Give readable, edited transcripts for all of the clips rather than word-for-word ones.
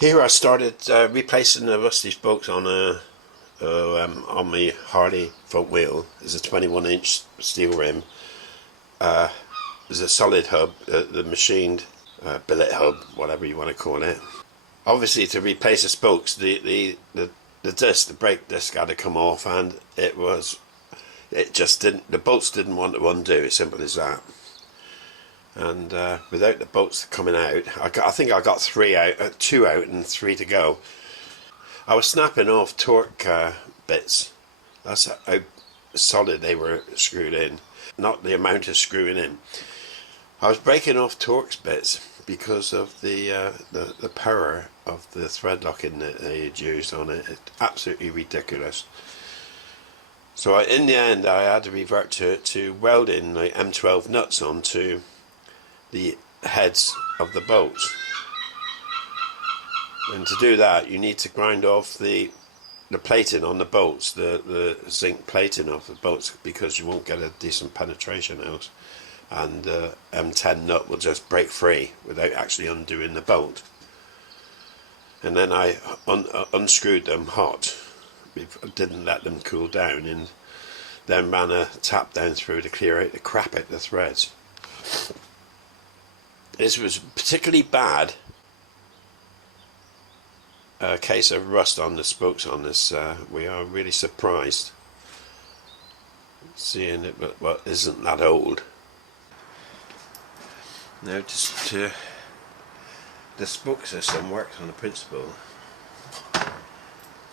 Here I started replacing the rusty spokes on my Harley front wheel. It's a 21-inch steel rim. There's a solid hub, the machined billet hub, whatever you want to call it. Obviously, to replace the spokes, the brake disc had to come off, and it just didn't. The bolts didn't want to undo. As simple as that. And without the bolts coming out, I think I got two out and three to go. I was snapping off torque bits. That's how solid they were screwed in, not the amount of screwing in. I was breaking off torque bits because of the power of the thread locking that they had used on it. It's absolutely ridiculous. So in the end, I had to revert to welding like M12 nuts onto the heads of the bolts, and to do that you need to grind off the plating on the bolts, the zinc plating of the bolts, because you won't get a decent penetration out, and the M10 nut will just break free without actually undoing the bolt. And then I unscrewed them hot, didn't let them cool down, and then ran a tap down through to clear out the crap out the threads. This was particularly bad case of rust on the spokes on this. We are really surprised seeing it, but well, isn't that old. Now the spoke system works on the principle.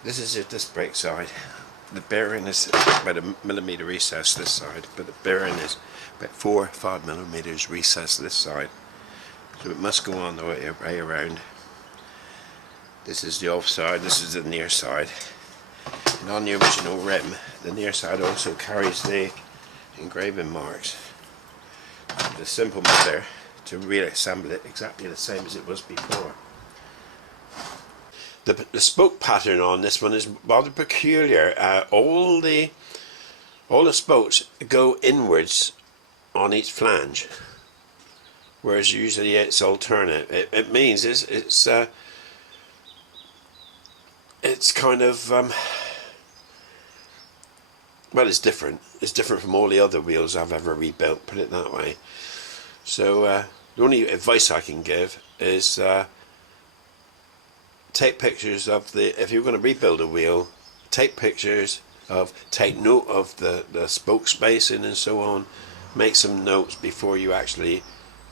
This is your disc brake side. The bearing is about a millimetre recess this side, but the bearing is about 4 or 5 millimetres recess this side. So it must go on the way around. This is the off side, this is the near side. And on the original rim, the near side also carries the engraving marks. The simple matter to reassemble it exactly the same as it was before. The spoke pattern on this one is rather peculiar. All the spokes go inwards on each flange, whereas usually it's alternate. It means it's kind of well, it's different. It's different from all the other wheels I've ever rebuilt, put it that way. So the only advice I can give is take pictures of if you're going to rebuild a wheel, take note of the spoke spacing and so on. Make some notes before you actually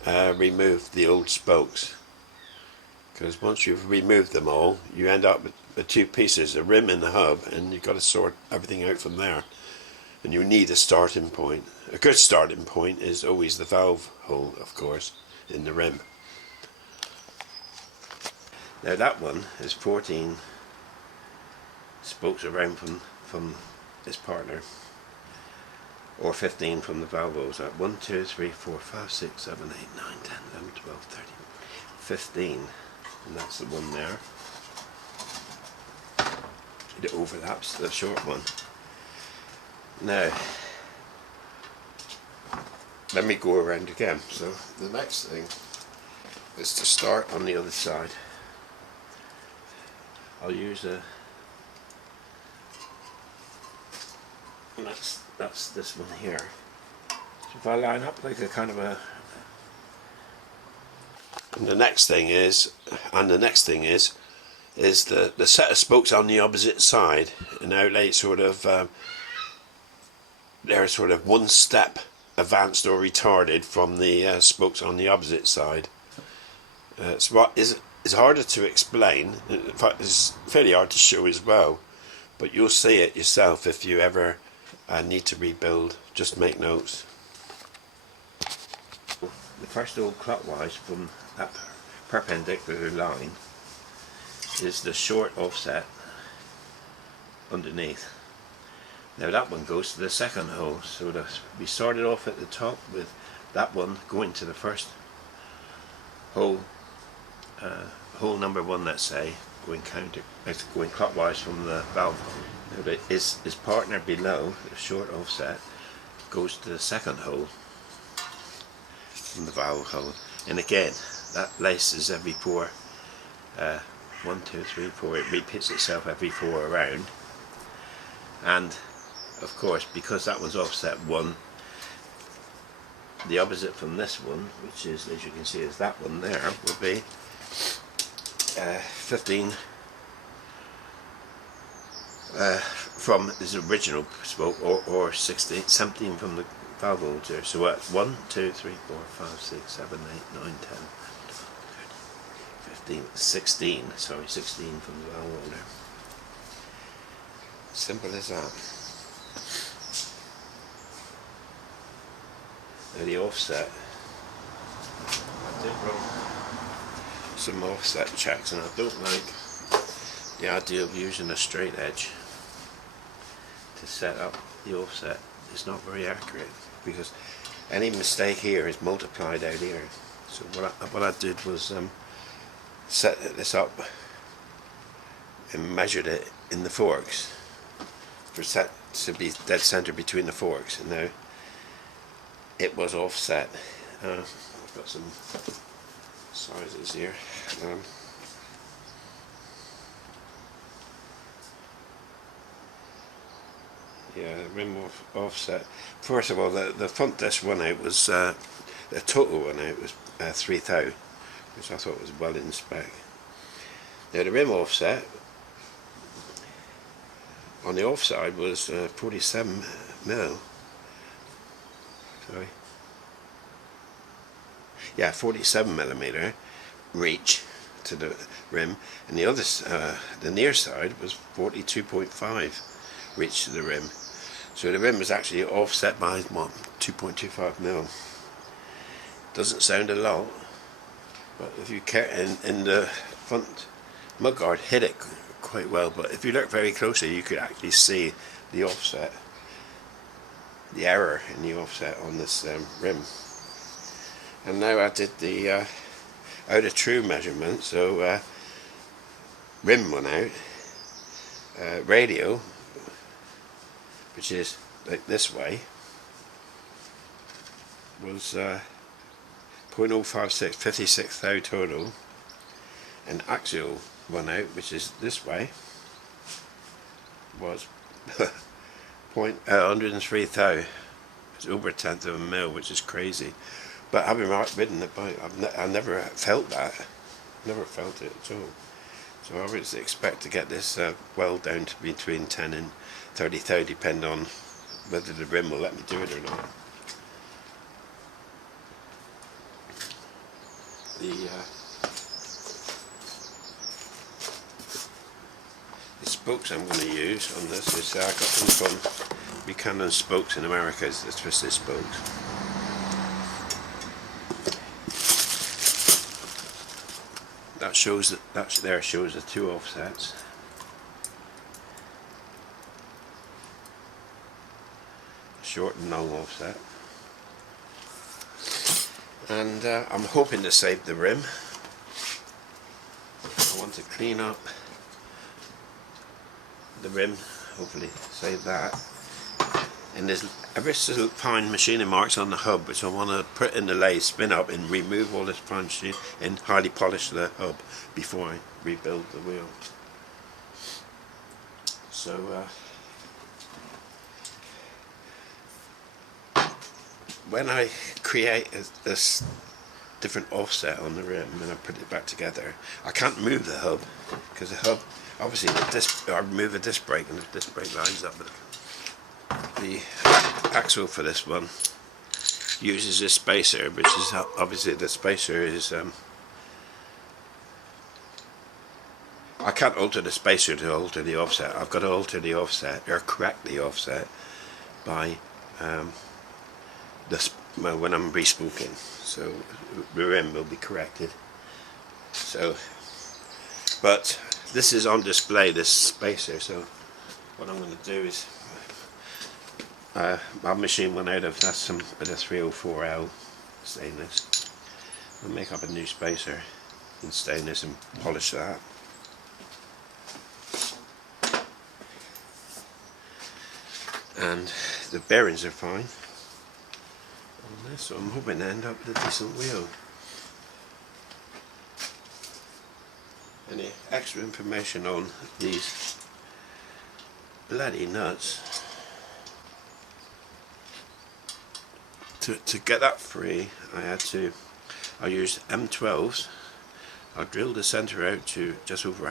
remove the old spokes, because once you've removed them all, you end up with two pieces, a rim and the hub, and you've got to sort everything out from there. And you need a starting point. A good starting point is always the valve hole, of course, in the rim. Now that one is 14 spokes around from its partner, or 15 from the valve holes. 1, 2, 3, 4, 5, 6, 7, 8, 9, 10, 11, 12, 13, 15, and that's the one there. It overlaps the short one. Now, let me go around again. So the next thing is to start on the other side. I'll use and that's this one here. So if I line up like a kind of a, and the next thing is the set of spokes on the opposite side, and now they they're sort of one step advanced or retarded from the spokes on the opposite side. It's harder to explain. In fact, it's fairly hard to show as well, but you'll see it yourself if you ever need to rebuild. Just make notes. The first all clockwise from that perpendicular line is the short offset underneath. Now that one goes to the second hole, so we started off at the top with that one going to the first hole, hole number 1, let's say, going clockwise from the valve. Now his partner below, the short offset, goes to the second hole from the valve hole, and again that laces every 4 1, 2, 3, 4. It repeats itself every 4 around, and of course because that was offset 1, the opposite from this one, which is, as you can see, is that one there, would be 15 from his original spoke, or 16, 17 from the valve holder. So at 1, 2, 3, 4, 5, 6, 7, 8, 9, 10, 15, 16, sorry, 16 from the valve holder. Simple as that. Now the offset, I did run some offset checks, and I don't like the idea of using a straight edge to set up the offset. It's not very accurate, because any mistake here is multiplied out here. So what I did was set this up and measured it in the forks for set to be dead center between the forks, and now it was offset. I've got some sizes here. Yeah, rim offset. First of all, the front disc run out was the total run out was 3 thou, which I thought was well in spec. Now the rim offset on the offside was 47 mil. Sorry. Yeah, 47 millimeter reach to the rim, and the other, the near side was 42.5 reach to the rim. So the rim was actually offset by what, 2.25 mil. Doesn't sound a lot, but if you care, in the front mudguard hit it quite well. But if you look very closely, you could actually see the offset, the error in the offset on this rim. And now I did the out of true measurement. So rim went out, radio, which is like this way, was 0.056, 56 thou total, and axial run out, which is this way, was 103 thou. It's over 1/10 of a mil, which is crazy. But having ridden the bike, I've never felt that. Never felt it at all. So I would expect to get this well down to between 10 and 30 thou, depending on whether the rim will let me do it or not. The spokes I'm going to use on this is, I got them from Buchanan spokes in America, it's the twisted spokes. That shows that there shows the 2 offsets. Short and long offset. And I'm hoping to save the rim. I want to clean up the rim, hopefully save that. And there's ever so fine machining marks on the hub, which I want to put in the lathe, spin up, and remove all this fine machining and highly polish the hub before I rebuild the wheel. So when I create this different offset on the rim and I put it back together, I can't move the hub, because the hub, obviously the disc, I remove the disc brake and the disc brake lines up with the axle for this one. Uses this spacer, which is obviously the spacer is I can't alter the spacer to alter the offset. I've got to alter the offset, or correct the offset, by when I'm re-spooking. So the rim will be corrected. So, but this is on display, this spacer. So what I'm going to do is, my machine went out of some of the 304L stainless. I'll make up a new spacer in stainless and polish that. And the bearings are fine on this, so I'm hoping to end up with a decent wheel. extra information on these bloody nuts. To get that free, I used M12s. I drilled the centre out to just over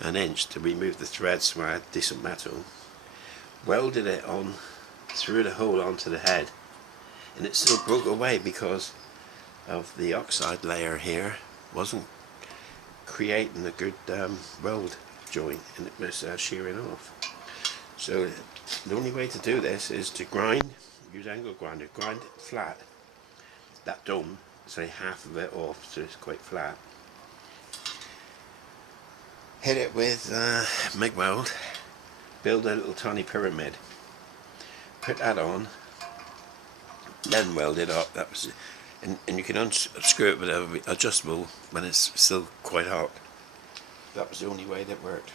an inch to remove the threads so I had decent metal. Welded it on through the hole onto the head, and it still broke away because of the oxide layer here wasn't creating a good weld joint, and it was shearing off. So the only way to do this is to use angle grinder, grind it flat, that dome, say half of it off so it's quite flat. Hit it with MIG weld, build a little tiny pyramid, put that on, then weld it up. That was it. And you can unscrew it with an adjustable when it's still quite hot. That was the only way that worked.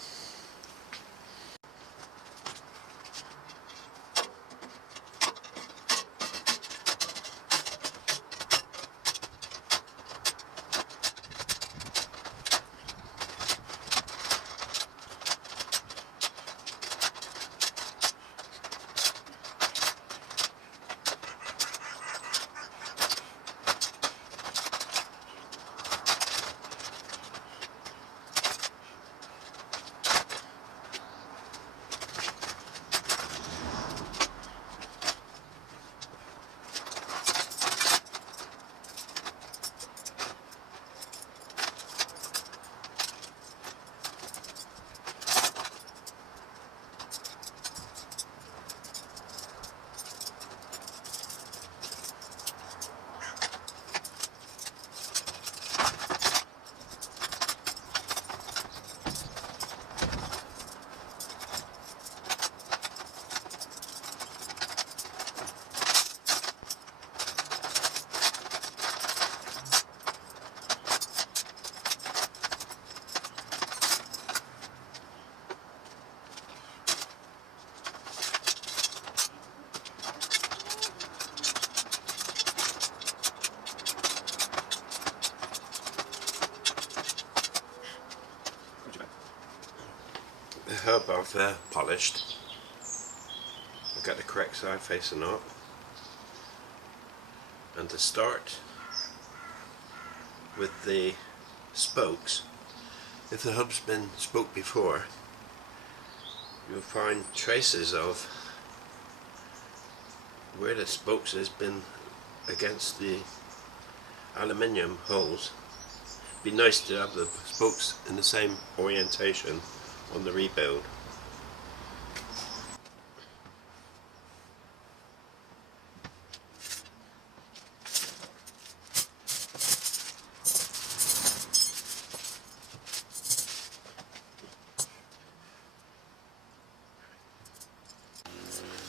The hub I've polished. I've got the correct side facing up, and to start with the spokes, if the hub's been spoked before, you'll find traces of where the spokes has been against the aluminium holes. It'd be nice to have the spokes in the same orientation on the rebuild.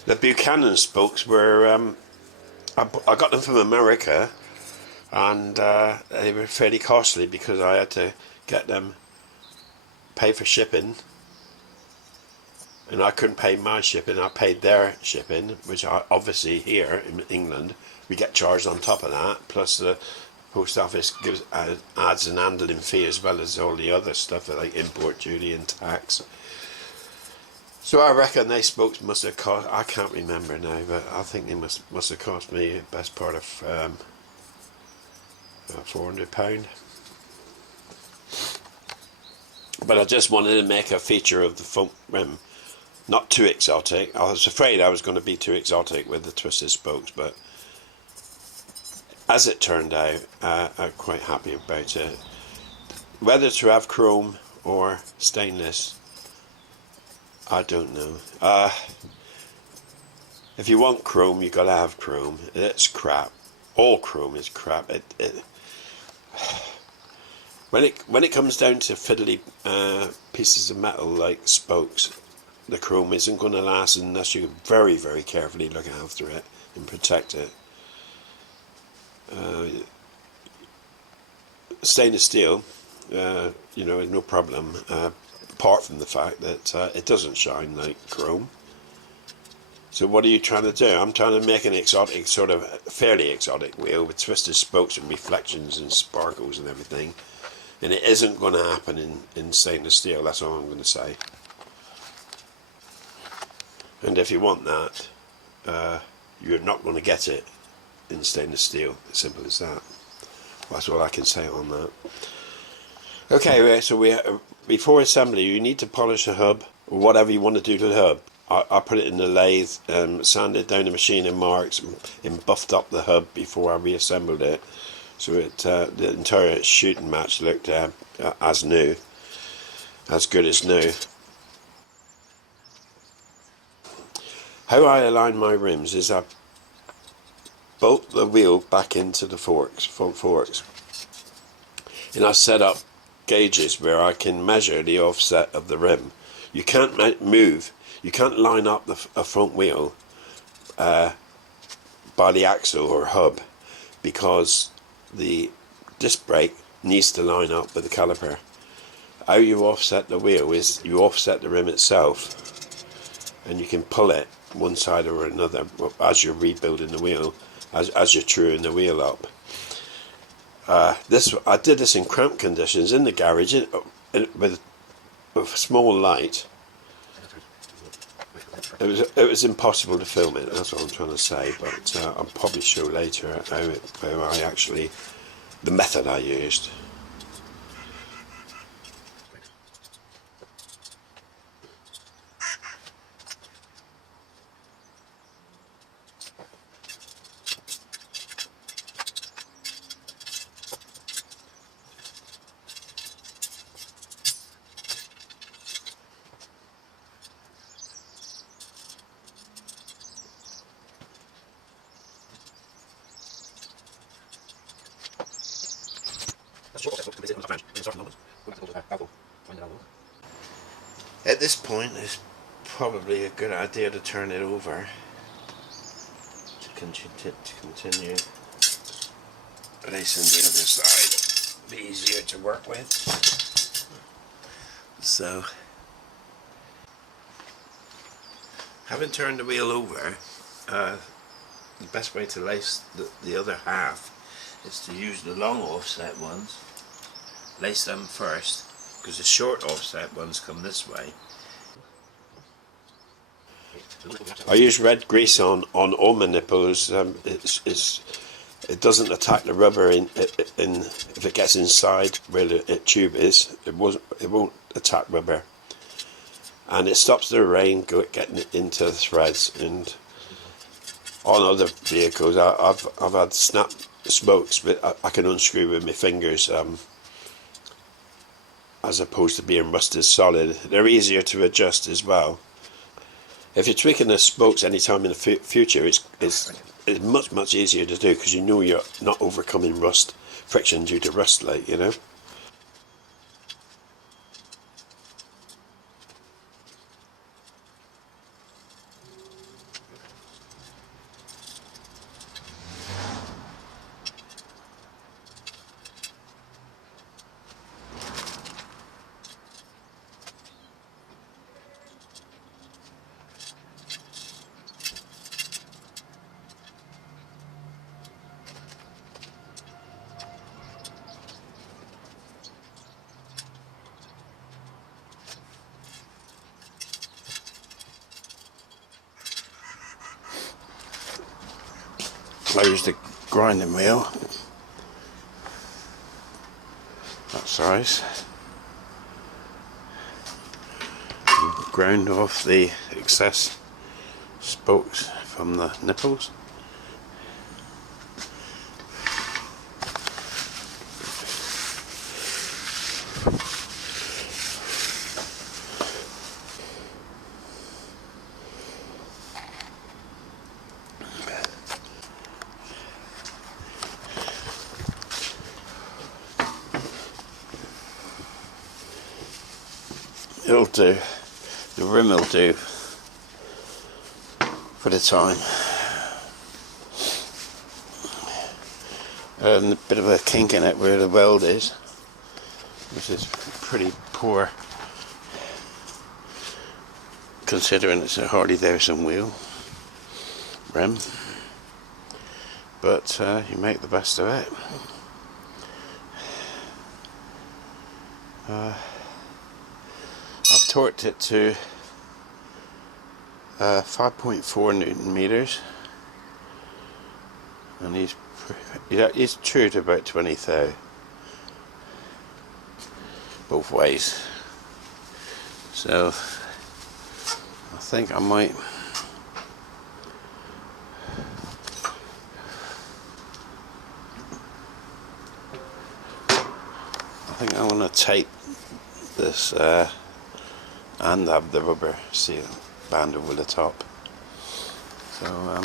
The Buchanan spokes were, I got them from America, and they were fairly costly because I had to get them, pay for shipping, and I couldn't pay my shipping. I paid their shipping, which obviously here in England we get charged on top of that, plus the post office adds an handling fee as well as all the other stuff like import duty and tax. So I reckon they spokes must have cost, I can't remember now, but I think they must have cost me the best part of £400. But I just wanted to make a feature of the front rim not too exotic. I was afraid I was going to be too exotic with the twisted spokes, but as it turned out, I'm quite happy about it. Whether to have chrome or stainless, I don't know. If you want chrome, you got to have chrome. It's crap. All chrome is crap. When it comes down to fiddly pieces of metal like spokes, the chrome isn't going to last unless you very, very carefully look after it and protect it. Stainless steel, no problem. Apart from the fact that it doesn't shine like chrome. So what are you trying to do? I'm trying to make an exotic, sort of fairly exotic wheel with twisted spokes and reflections and sparkles and everything. and it isn't going to happen in stainless steel. That's all I'm going to say. And if you want that, you're not going to get it in stainless steel. As simple as that. That's all I can say on that. Okay, so before assembly, you need to polish the hub, or whatever you want to do to the hub. I put it in the lathe, sanded down the machine in marks, and buffed up the hub before I reassembled it. So the entire shooting match looked as new, as good as new. How I align my rims is I bolt the wheel back into the front forks, and I set up gauges where I can measure the offset of the rim. You can't you can't line up a front wheel by the axle or hub, because the disc brake needs to line up with the caliper. How you offset the wheel is you offset the rim itself, and you can pull it one side or another as you're rebuilding the wheel, as you're truing the wheel up. I did this in cramped conditions in the garage with a small light. It was impossible to film it. That's what I'm trying to say. But I'll probably show later the method I used. At this point, it's probably a good idea to turn it over to continue placing the other side. Be easier to work with. So, having turned the wheel over, the best way to lace the other half is to use the long offset ones. Lace them first, because the short offset ones come this way. I use red grease on all my nipples. It doesn't attack the rubber if it gets inside where the tube is. It won't attack rubber, and it stops the rain getting into the threads. And on other vehicles, I've had snap spokes, but I can unscrew with my fingers. As opposed to being rusted solid. They're easier to adjust as well. If you're tweaking the spokes anytime in the future, it's much easier to do, because you know you're not overcoming friction due to rust, like, you know. Close the grinding wheel, that size, and ground off the excess spokes from the nipples. It'll do, the rim will do for the time. And a bit of a kink in it where the weld is, which is pretty poor considering it's a Harley Davidson wheel rim, but you make the best of it. I've torqued it to 5.4 Newton meters, and he's true to about 20 thou both ways. So I think I might I'm going to tape this and have the rubber seal band over the top. So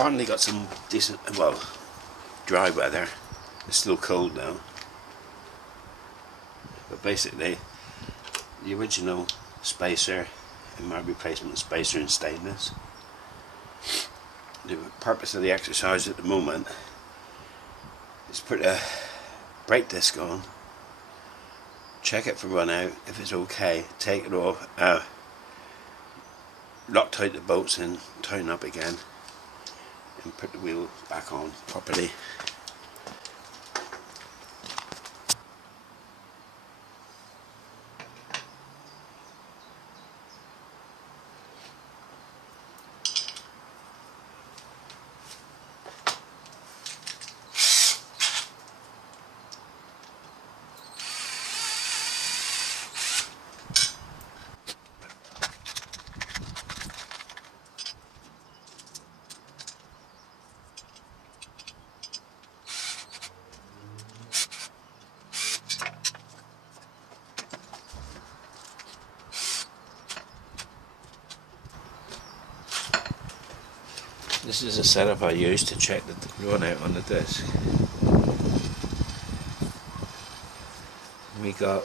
finally got some decent, well, dry weather. It's still cold now, but basically the original spacer and my replacement spacer in stainless. The purpose of the exercise at the moment is put a brake disc on, check it for run out. If it's okay, take it off, lock tight the bolts and tighten up again, and put the wheel back on properly. This is a setup I use to check the run out on the disc. We got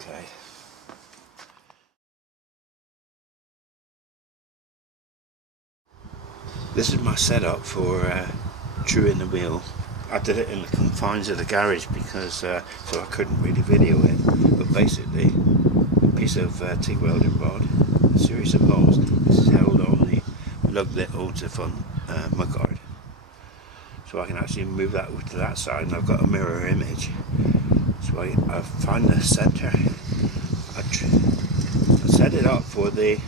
okay. This is my setup for truing the wheel. I did it in the confines of the garage because so I couldn't really video it. But basically, a piece of TIG welding rod, a series of holes. This is held on the lug that holds the front mudguard, so I can actually move that over to that side, and I've got a mirror image. So I find the center. I set it up for the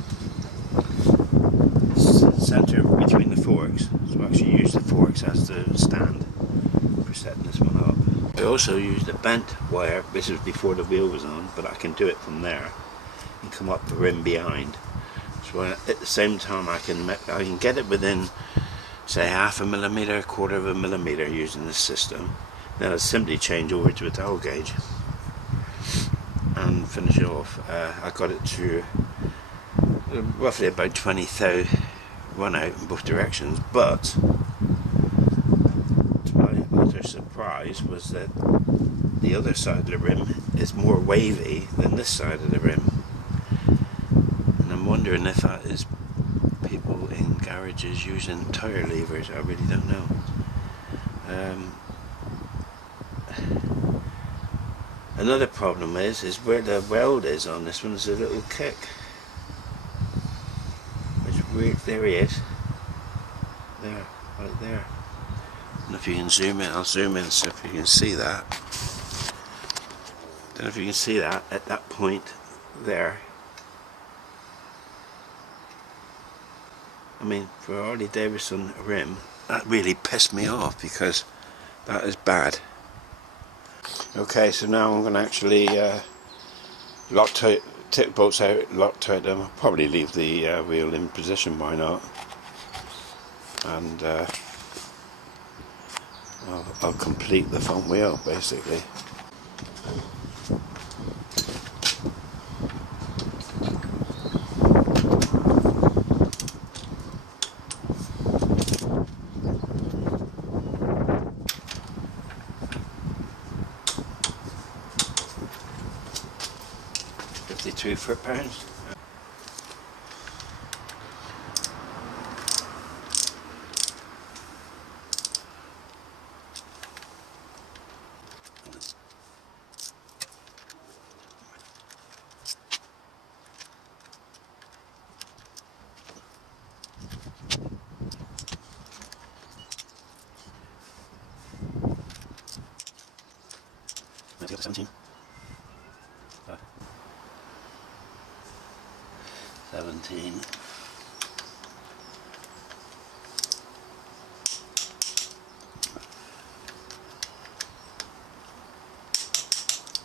center between the forks. So I actually use the forks as the stand for setting this one up. I also used a bent wire. This was before the wheel was on, but I can do it from there and come up the rim behind. So at the same time I can get it within, say, 1/2 millimeter, 1/4 of a millimeter using this system. Then I simply change over to a dowel gauge and finish it off. I got it to roughly about 20 thou run out in both directions, but to my utter surprise was that the other side of the rim is more wavy than this side of the rim, and I'm wondering if that is people in garages using tire levers. I really don't know. Another problem is where the weld is on this one is a little kick. It's weird. There he is. There, right there. And if you can zoom in, I'll zoom in so if you can see that. Don't know if you can see that at that point there. I mean, for a Harley Davidson rim, that really pissed me off because that is bad. Okay, so now I'm going to actually take the bolts out, Loctite them. I'll probably leave the wheel in position, why not? And I'll complete the front wheel basically. £52 foot-pounds. Let's get 17. 17.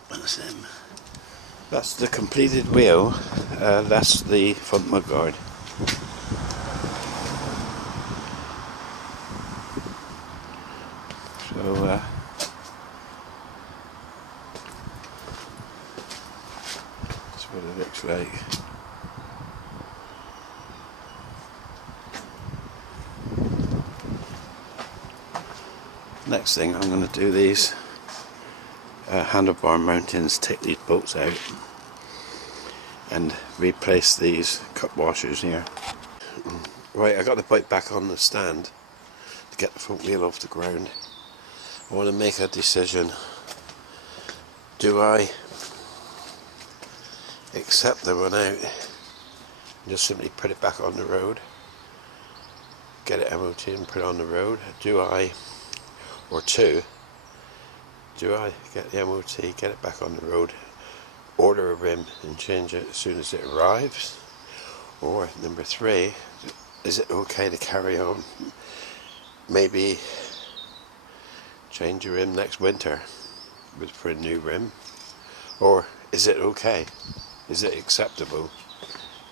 That's them. That's the completed wheel. That's the front mudguard. So that's what it looks like. Next thing, I'm going to do these handlebar mountings, take these bolts out and replace these cup washers here. Right, I got the bike back on the stand to get the front wheel off the ground. I want to make a decision. Do I accept the run out and just simply put it back on the road, get it MOT and put it on the road? Do I, or two, do I get the MOT, get it back on the road, order a rim and change it as soon as it arrives? Or number three, is it okay to carry on, maybe change your rim next winter for a new rim? Or is it okay? Is it acceptable?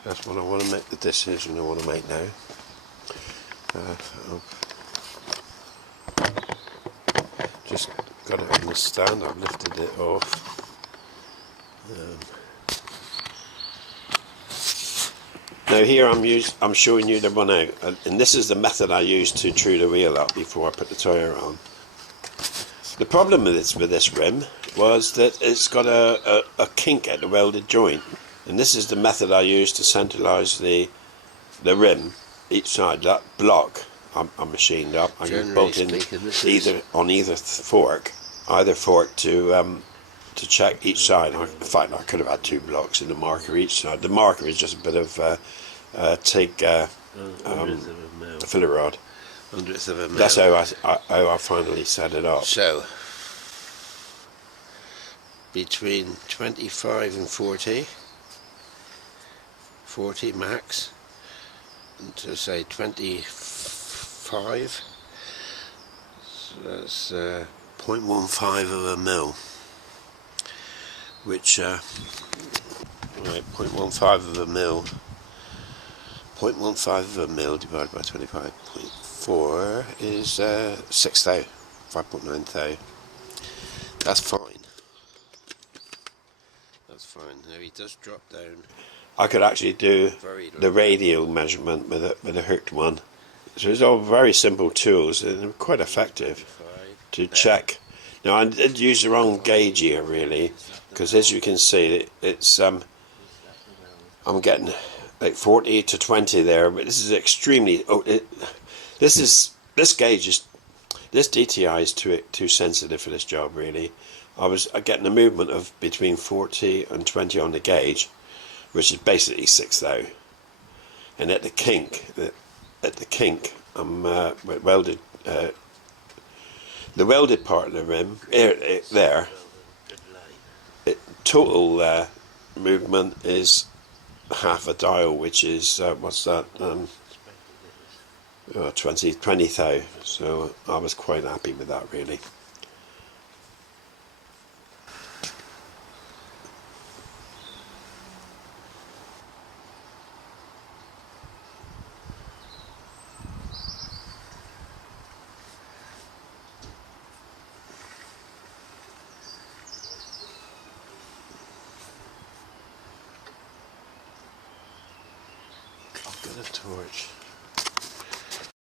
That's what I want to make, the decision I want to make now. Just got it on the stand, I've lifted it off. Now here I'm showing you the run out, and this is the method I used to true the wheel up before I put the tyre on. The problem with this rim was that it's got a kink at the welded joint, and this is the method I used to centralise the rim each side. That block I machined up. I can bolt in either fork to check each side. In fact, I could have had two blocks in the marker each side. The marker is just a bit of filler rod. Hundredths of a mil. That's how I finally set it up. So between 25 and 40 max, and to say 25, so that's 0.15 of a mil, which right, 0.15 of a mil, 0.15 of a mil divided by 25.4 is 6 thou, 5.9 thou. That's fine. That's fine. Now he does drop down. I could actually do the radial measurement with a hooked one. So it's all very simple tools and quite effective to check. Now I did use the wrong gauge here really, because as you can see it's I'm getting like 40 to 20 there, but this is extremely this gauge is, this DTI is too sensitive for this job really. I was getting a movement of between 40 and 20 on the gauge, which is basically 6 thou, and at the kink I'm welded the welded part of the rim there, total movement is half a dial, which is what's that, 20,000. So I was quite happy with that, really. I've got a torch.